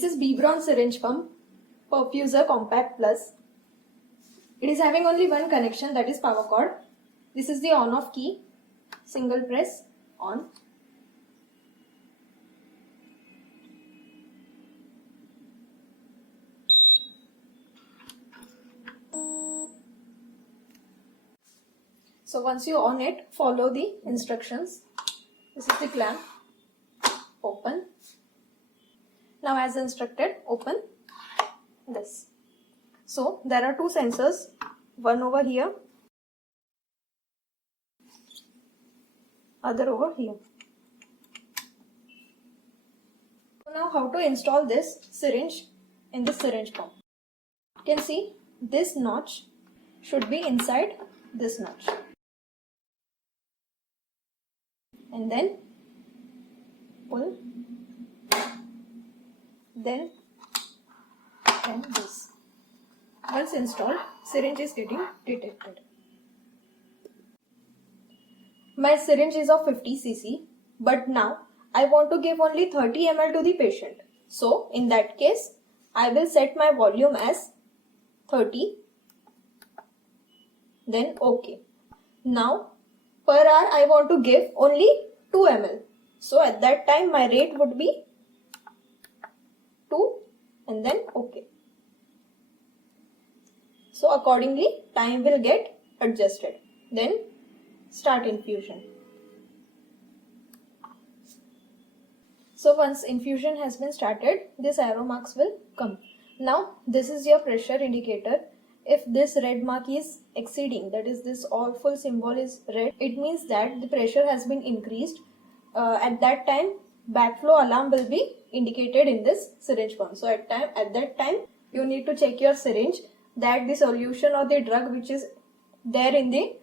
This is Bebron syringe pump, Perfuser Compact Plus. It is having only one connection, that is power cord. This is the on off key. Single press on. So once you on it, follow the instructions. This is the clamp. Open. Now as instructed, open this. So there are two sensors, one over here, other over here. So now how to install this syringe in the syringe pump. You can see this notch should be inside this notch. And then pull, then and this. Once installed, syringe is getting detected. My syringe is of 50 cc, but now I want to give only 30 ml to the patient. So in that case, I will set my volume as 30, then OK. Now per hour I want to give only 2 ml. So at that time my rate would be 2 and then OK. So accordingly time will get adjusted. Then start infusion. So once infusion has been started, this arrow marks will come. Now this is your pressure indicator. If this red mark is exceeding, that is this all full symbol is red, it means that the pressure has been increased. At that time backflow alarm will be indicated in this syringe pump. So at that time you need to check your syringe that the solution or the drug which is there in the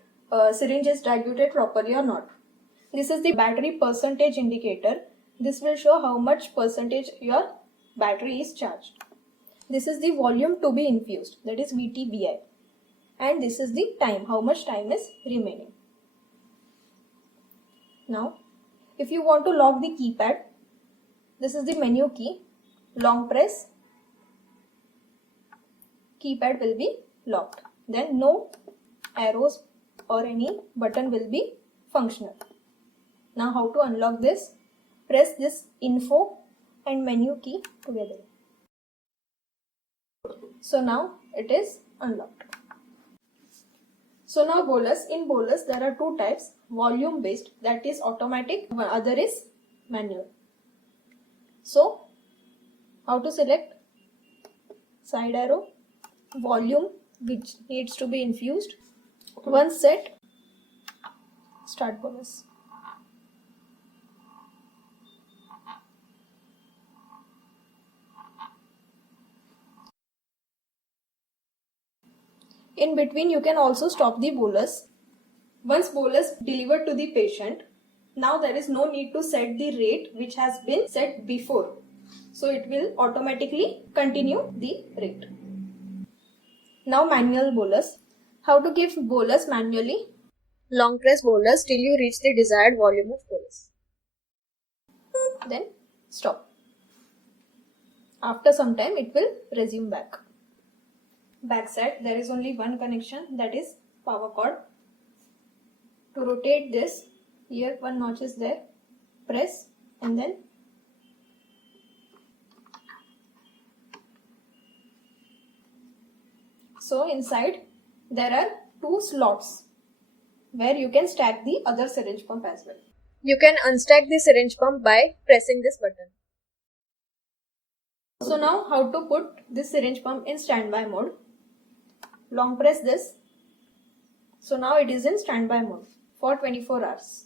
syringe is diluted properly or not. This is the battery percentage indicator. This will show how much percentage your battery is charged. This is the volume to be infused, that is VTBI. And this is the time, how much time is remaining. Now, if you want to lock the keypad, this is the menu key. Long press, keypad will be locked. Then no arrows or any button will be functional. Now how to unlock this? Press this info and menu key together. So now it is unlocked. So now bolus. In bolus there are two types. Volume based, that is automatic, other is manual. So how to select? Side arrow, volume which needs to be infused. Once set, start bolus. In between you can also stop the bolus. Once bolus delivered to the patient, now there is no need to set the rate which has been set before. So it will automatically continue the rate. Now manual bolus. How to give bolus manually? Long press bolus till you reach the desired volume of bolus. Then stop. After some time it will resume back. Back side there is only one connection, that is power cord. To rotate this, here one notch is there. Press and then so inside there are two slots where you can stack the other syringe pump as well. You can unstack the syringe pump by pressing this button. So now how to put this syringe pump in standby mode. Long press this. So now it is in standby mode for 24 hours.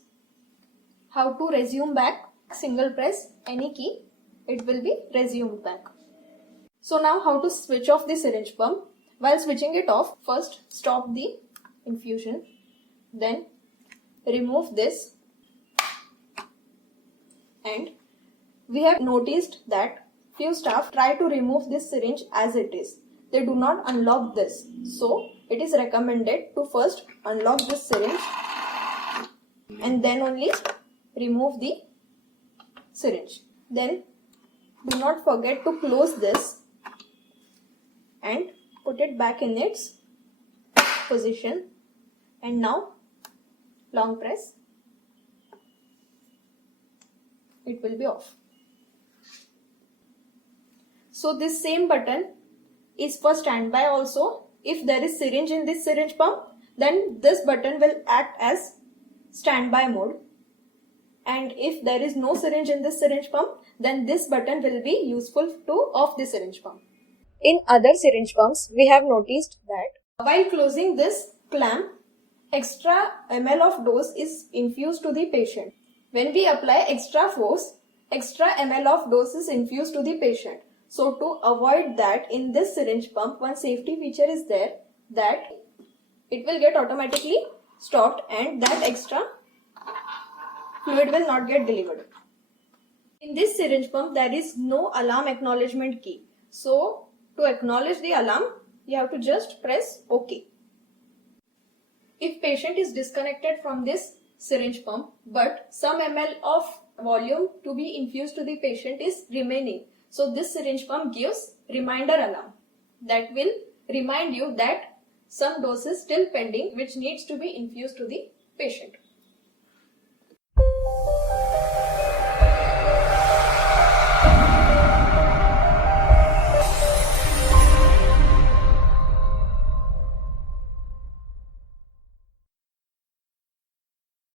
How to resume back? Single press any key, it will be resumed back. So now how to switch off the syringe pump? While switching it off, first stop the infusion, then remove this, and we have noticed that few staff try to remove this syringe as it is. They do not unlock this. So it is recommended to first unlock this syringe and then only remove the syringe. Then do not forget to close this and put it back in its position. And now long press, it will be off. So this same button is for standby also. If there is syringe in this syringe pump, then this button will act as standby mode. And if there is no syringe in this syringe pump, then this button will be useful to off the syringe pump. In other syringe pumps, we have noticed that while closing this clamp, extra ml of dose is infused to the patient. When we apply extra force, extra ml of dose is infused to the patient. So to avoid that, in this syringe pump, one safety feature is there that it will get automatically stopped and that extra fluid will not get delivered. In this syringe pump, there is no alarm acknowledgement key. So to acknowledge the alarm, you have to just press OK. If patient is disconnected from this syringe pump, but some ml of volume to be infused to the patient is remaining, so this syringe pump gives reminder alarm that will remind you that some dose is still pending which needs to be infused to the patient.